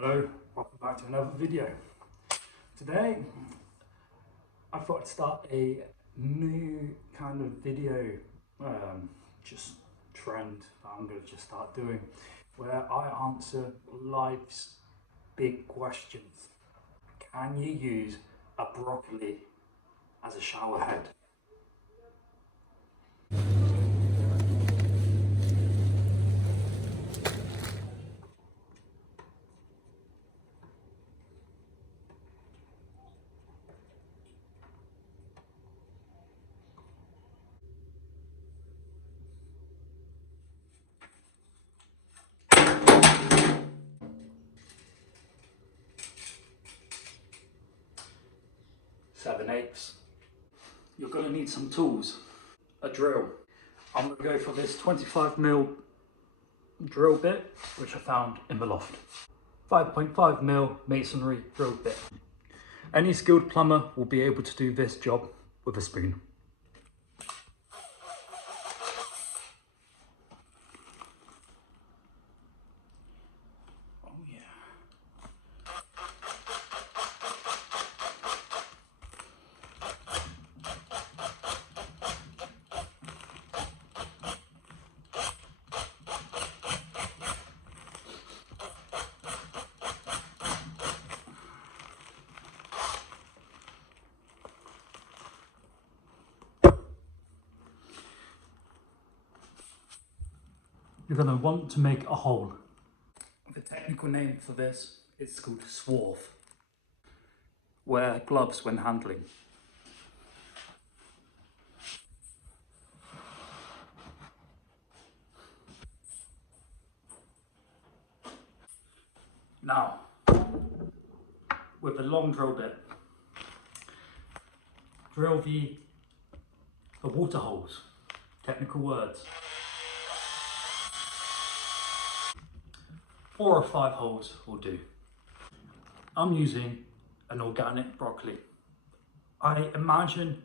Hello, welcome back to another video. Today I thought I'd start a new kind of video just trend that I'm going to just start doing, where I answer life's big questions. Can you use a broccoli as a shower head? Seven-eighths. You're going to need some tools. A drill. I'm going to go for this 25mm drill bit, which I found in the loft. 5.5mm masonry drill bit. Any skilled plumber will be able to do this job with a spoon. Oh yeah. You're going to want to make a hole. The technical name for this is called swarf. Wear gloves when handling. Now, with the long drill bit, drill the water holes, technical words. 4 or 5 holes will do. I'm using an organic broccoli. I imagine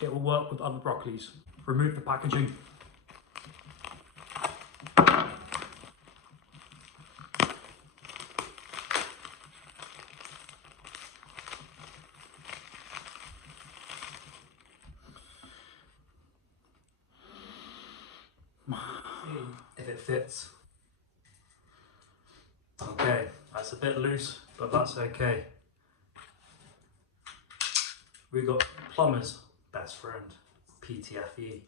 it will work with other broccolis. Remove the packaging. See if it fits. Okay, that's a bit loose, but that's okay. We got plumber's best friend, PTFE.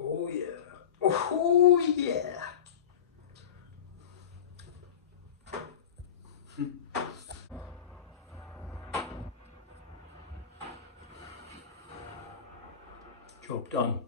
Oh yeah, oh yeah. Job done.